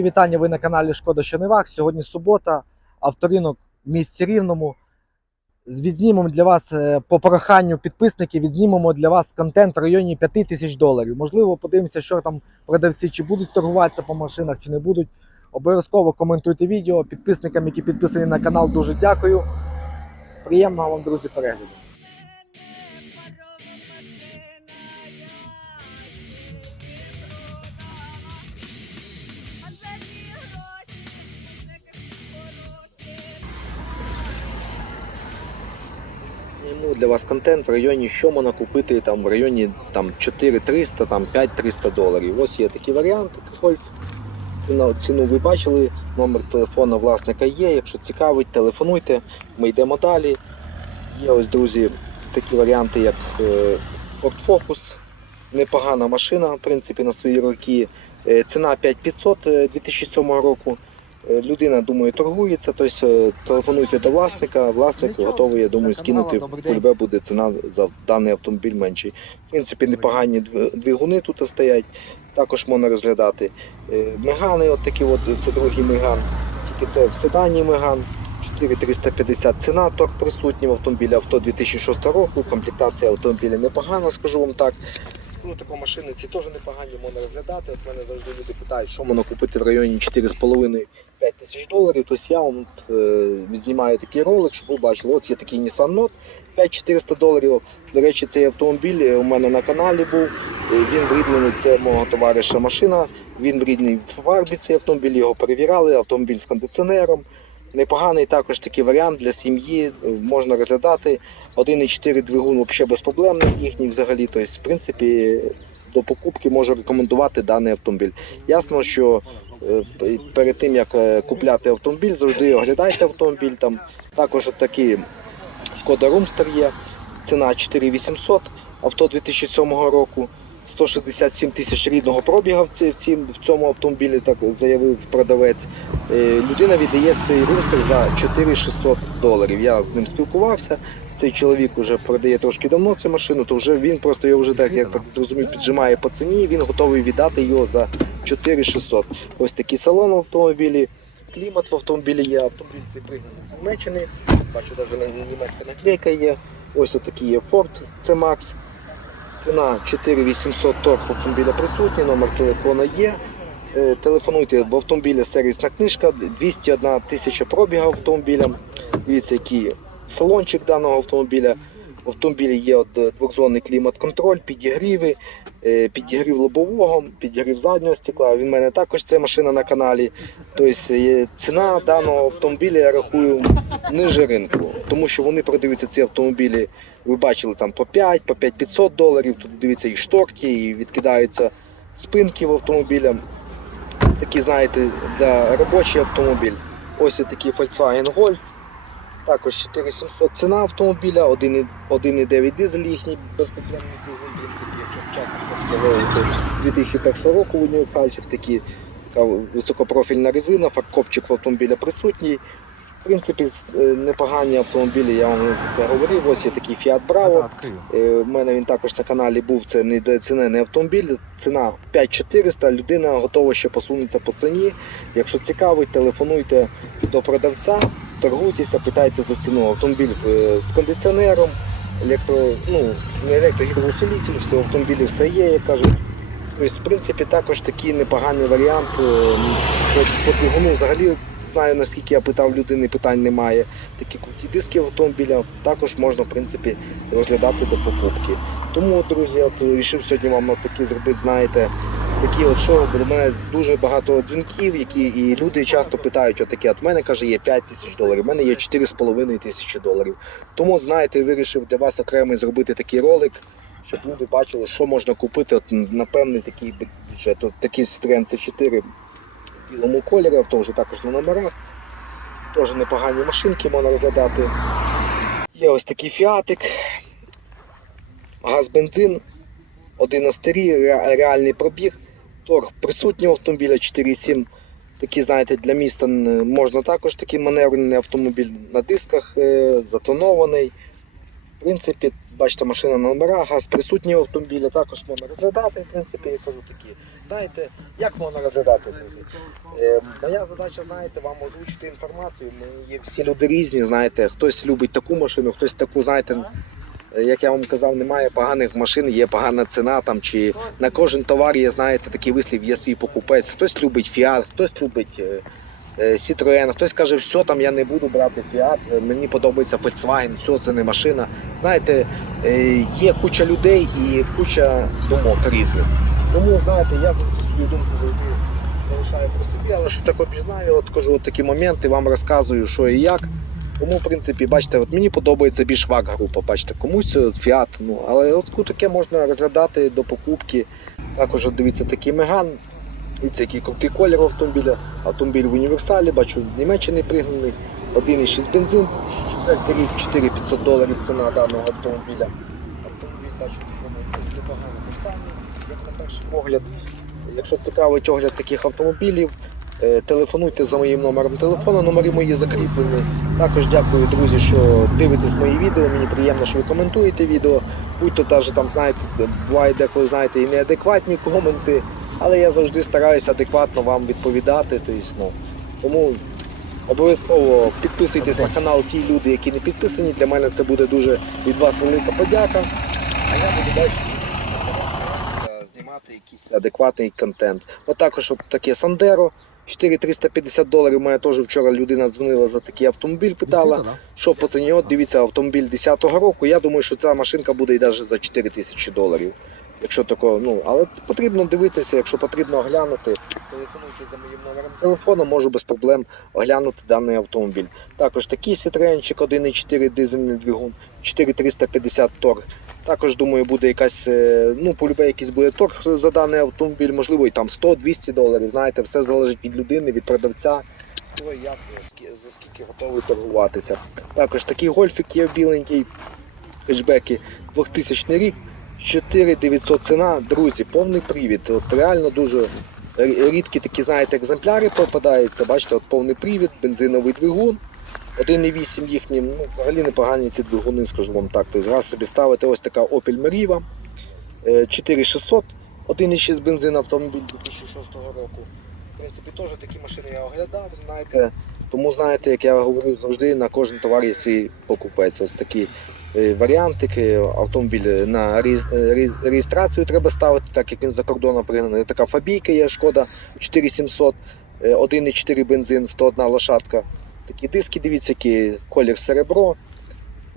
Мої вітання. Ви на каналі Шкода Щонивак. Сьогодні субота, авторинок в місті Рівному. Відзнімемо для вас е, по проханню підписників, відзнімемо для вас контент в районі 5 тисяч доларів. Можливо, подивимося, що там продавці, чи будуть торгуватися по машинах, чи не будуть. Обов'язково коментуйте відео. Підписникам, які підписані на канал, дуже дякую. Приємного вам, друзі, перегляду. Вас контент в районі, що можна купити там в районі там 4300, там 5300 доларів. Ось є такі варіанти. Гольф. Ціну, ви бачили, номер телефону власника є. Якщо цікавить, телефонуйте, ми йдемо далі. Є ось, друзі, такі варіанти, як е, Ford Focus. Непогана машина, в принципі, на свої роки. Е, Ціна 5500 е, 2007 року. Е, Людина, думаю, торгується, тобто е, телефонуйте до власника, власник готовий, я думаю, скинути, добрий день. буде ціна за даний автомобіль менший. В принципі, непогані двигуни тут стоять, також можна розглядати. Е, Мегани, от такі от, це другий меган, тільки це в седані меган. 4350 ціна, торг присутній в автомобілі авто 2006 року, комплектація автомобіля непогана, скажу вам так. Ну, такі машини ці теж непогані, можна розглядати. От мене завжди люди питають, що можна купити в районі 4,5-5 тисяч доларів. Тобто я вам е, знімаю такий ролик, щоб ви бачили. От є такий Nissan Note 5400 доларів. До речі, цей автомобіль е, у мене на каналі був. Е, Він в рідному, це мого товариша машина. Він в фарбі цей автомобіль, його перевіряли, автомобіль з кондиціонером. Непоганий також такий варіант для сім'ї, е, можна розглядати. 1,4 двигун взагалі безпроблемний їхній взагалі. Тобто, в принципі, до покупки можу рекомендувати даний автомобіль. Ясно, що е, перед тим як е, купляти автомобіль, завжди оглядайте автомобіль. Там також такі Шкода Румстер є. Ціна 4800, авто 2007 року. 167 тисяч рідного пробіга в цьому автомобілі, так заявив продавець. Е, людина віддає цей румстер за 4600 доларів. Я з ним спілкувався. Цей чоловік вже продає трошки давно цю машину, то вже він просто його вже так, я так зрозумів, піджимає по ціні. Він готовий віддати його за 4600. Ось такий салон в автомобілі. Клімат в автомобілі є, автомобіль цей пригнаний з Німеччини. Бачу, навіть німецька наклейка є. Ось такий є Ford C-Max. Ціна 4800 торг автомобіля присутній, номер телефона є. Е, Телефонуйте в автомобілі сервісна книжка, 201 тисяча пробіга автомобіля. Дивіться, який салончик даного автомобіля. В автомобілі є е, двохзонний клімат-контроль, підігріви, е, підігрів лобового, підігрів заднього стекла. Він в мене також це машина на каналі. Тобто е, ціна даного автомобіля я рахую ниже ринку, тому що вони продаються ці автомобілі. Ви бачили там по 5, по 5500 доларів. Тут дивіться і шторки, і відкидаються спинки в автомобіля. Такі, знаєте, для робочий автомобіль. Ось і такий Volkswagen Golf. Також 4700 ціна автомобіля, 1,9 1,9 дизель їхній безпроблемний двигун, в принципі, якщо вчасно все встановити. 2001 року універсальчик такий, така високопрофільна резина, фаркопчик в автомобіля присутній. В принципі, е, непогані автомобілі, я вам це говорив. Ось є такий Fiat Bravo. Відкрию. Е, мене він також на каналі був. Це недооцінений автомобіль. Ціна 5400. Людина готова ще посунутися по ціні. Якщо цікавить, телефонуйте до продавця, торгуйтеся, питайте за ціну. Автомобіль е, з кондиціонером, електро, ну, електрогідроусилитель, все в автомобілі все є, як кажуть. Тобто, в принципі, також такий непоганий варіант. е, По, двигуну взагалі знаю, наскільки я питав людини, питань немає. Такі круті диски автомобіля також можна в принципі розглядати до покупки. Тому, друзі, от вирішив сьогодні вам такі зробити, знаєте, такі от шоу, бо до мене дуже багато дзвінків, які і люди часто питають, отакі, от мене каже, є 5 тисяч доларів, в мене є 4,5 тисячі доларів. Тому, знаєте, вирішив для вас окремий зробити такий ролик, щоб люди бачили, що можна купити от, на певний такий бюджет. От такий Citroen C4 в білому кольорі, авто вже також на номерах. Теж непогані машинки можна розглядати. Є ось такий фіатик, газ бензин, 11 рік, ре- реальний пробіг, торг присутній автомобіля 4,7. Такі, знаєте, для міста можна також такий маневрений автомобіль на дисках, е, затонований. В принципі, бачите, машина на номера, газ присутній в автомобілі, також можна розглядати, в принципі, я кажу такі. Знаєте, як можна розглядати, друзі? Е, моя задача, знаєте, вам озвучити інформацію. Ми є всі люди різні, знаєте, хтось любить таку машину, хтось таку, знаєте, як я вам казав, немає поганих машин, є погана ціна там, чи на кожен товар є, знаєте, такий вислів, є свій покупець. Хтось любить Fiat, хтось любить е, е, Citroen, хтось каже, все, там я не буду брати е, мені подобається Volkswagen, все, це не машина. Знаєте, е, є куча людей і куча думок різних. Тому, знаєте, я свою думку завжди залишаю при собі, але що таке пізнаю, от кажу, от такі моменти, вам розказую, що і як. Тому, в принципі, бачите, от мені подобається більш вак група, бачите, комусь от Fiat, ну, але от таке можна розглядати до покупки. Також дивіться такий Меган. Дивіться, який крутий колір автомобіля. Автомобіль в універсалі, бачу, з Німеччини пригнаний, 1,6 бензин, 4 рік, 4500 доларів ціна даного автомобіля. Автомобіль бачу в такому непоганому стані, як на перший погляд. Якщо цікавить огляд таких автомобілів, е, телефонуйте за моїм номером телефону, номери мої закріплені. Також дякую, друзі, що дивитесь мої відео. Мені приємно, що ви коментуєте відео. Будь-то навіть там, знаєте, буває деколи знаєте, і неадекватні коменти, але я завжди стараюся адекватно вам відповідати. Тобто, ну, тому обов'язково підписуйтесь на канал ті люди, які не підписані. Для мене це буде дуже від вас велика подяка. А я буду далі е, знімати якийсь адекватний контент. От також от таке Сандеро. 4350 доларів. Мене теж вчора людина дзвонила за такий автомобіль, питала, що по ціні. От дивіться, автомобіль 10-го року. Я думаю, що ця машинка буде і навіть за 4 тисячі доларів. Якщо тако, ну, але потрібно дивитися, якщо потрібно оглянути, телефонуйте за моїм номером телефону, можу без проблем оглянути даний автомобіль. Також такий Citroenчик 1.4 дизельний двигун, 4350 торг. Також думаю, буде якась, е, ну, полюбе якийсь буде торг за даний автомобіль, можливо, і там 100-200 доларів. Знаєте, все залежить від людини, від продавця. Хто як, за скільки готовий торгуватися. Також такий гольфік є біленький, хешбеки 2000 рік, 4900 ціна, друзі, повний привід. От реально дуже рідкі такі, знаєте, екземпляри попадаються. Бачите, от повний привід, бензиновий двигун. 1,8 їхні, ну, взагалі непогані ці двигуни, скажу вам так. Тобто раз собі ставити ось така Opel Meriva, е, 4600, 1,6 бензин автомобіль 2006 року. В принципі, теж такі машини я оглядав, знаєте. Тому знаєте, як я говорю, завжди на кожен товар є свій покупець. Ось такі е, варіантики. Автомобіль на е, реєс- реєстрацію треба ставити, так як він за кордоном пригнаний. Така фабійка є, шкода 4700, е, 1,4 бензин, 101 лошадка. Такі диски, дивіться, які колір серебро.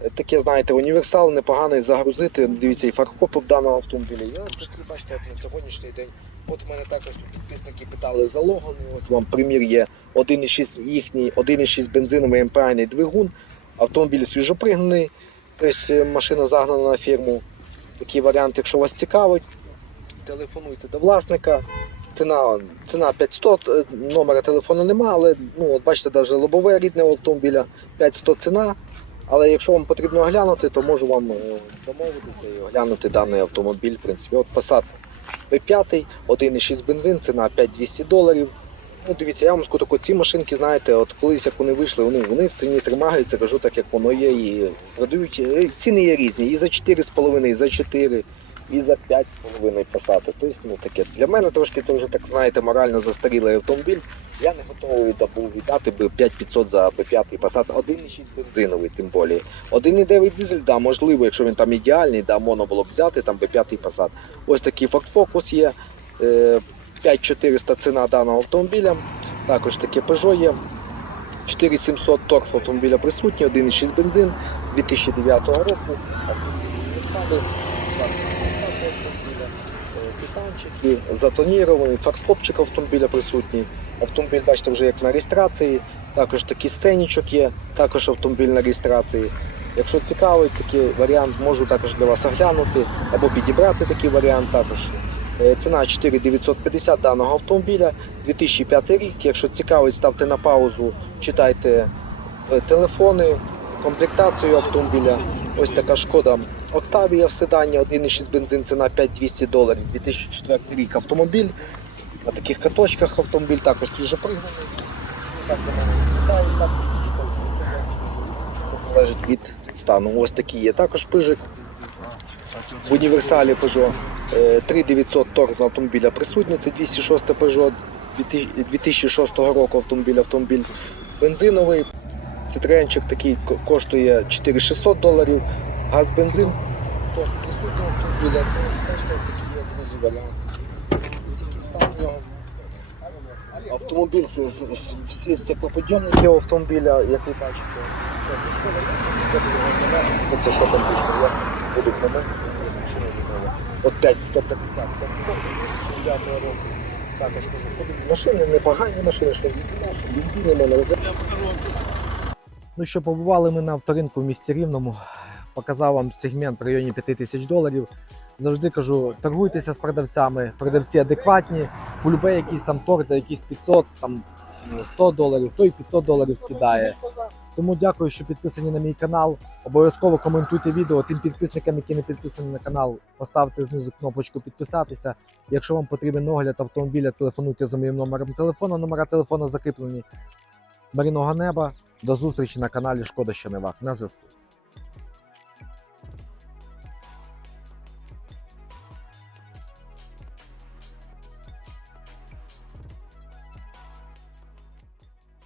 Е, Таке, знаєте, універсал, непоганий загрузити. Дивіться, і фаркопи в даному автомобілі. Я бачите, на сьогоднішній день. От у мене також підписники питали за логан. Ось вам примір є 1,6 їхній, 1,6 бензиновий МПАний двигун. Автомобіль свіжопригнаний, тобто е, машина загнана на фірму. Такий варіант, якщо вас цікавить, телефонуйте до власника. Ціна, ціна 500, е, номера телефону нема, але ну, от бачите, навіть лобове рідне автомобіля 500 ціна. Але якщо вам потрібно оглянути, то можу вам е, домовитися і оглянути даний автомобіль. В принципі, от Passat P5, 1,6 бензин, ціна 5200 доларів. Ну, дивіться, я вам скажу таку, ці машинки, знаєте, от колись як вони вийшли, вони, вони в ціні тримаються, кажу так, як воно є, і продають. е, Ціни є різні, і за 4,5, і за 4, і за 5,5 пасати. Тобто, ну таке. Для мене трошки це вже так, знаєте, морально застарілий автомобіль. Я не готовий віддати би 5500 за B5 Passat, 1,6 бензиновий, тим більше. 1,9 дизель, да, можливо, якщо він там ідеальний, да, можна було б взяти там B5 Passat. Ось такий Ford Focus є. Е, 5400 ціна даного автомобіля. Також таке Peugeot є. 4700 торг автомобіля присутній, 1,6 бензин 2009 року. Титанчики, затонірований, фаркопчик автомобіля присутній. Автомобіль, бачите, вже як на реєстрації. Також такий сценічок є, також автомобіль на реєстрації. Якщо цікавий такий варіант, можу також для вас оглянути або підібрати такий варіант також. Е, Ціна 4950 даного автомобіля, 2005 рік. Якщо цікавить, ставте на паузу, читайте е, телефони, комплектацію автомобіля. Ось така шкода Октавія в седані, 1,6 бензин, ціна 5200 доларів, 2004 рік автомобіль. На таких каточках автомобіль також свіжопригнаний. Це залежить від стану. Ось такі є. Також пижик в універсалі Peugeot 3900 торг на автомобіля присутній. Це 206 Peugeot 2006 року автомобіль. Автомобіль бензиновий. Citroenчик такий коштує 4600 доларів. Газ бензин теж присутній автомобіля. Бачите, такі є друзі варіанти. Тільки стан в нього. Автомобіль з- всі стеклоподйомники автомобіля, як ви бачите. Це що там пише? Я буду момент. От 5 150 9 року. Також ходити. Машини непогані машини, що бензини мене. Ну що, побували ми на авторинку в місті Рівному. Показав вам сегмент в районі 5 тисяч доларів. Завжди кажу, торгуйтеся з продавцями, продавці адекватні, полюбе якісь там торти, якісь 500, там 100 доларів, той 500 доларів скидає. Тому дякую, що підписані на мій канал. Обов'язково коментуйте відео. Тим підписникам, які не підписані на канал, поставте знизу кнопочку підписатися. Якщо вам потрібен огляд автомобіля, телефонуйте за моїм номером телефону. Номера телефону закріплені. Маріного неба. До зустрічі на каналі Шкода, що не вах. На зв'язку.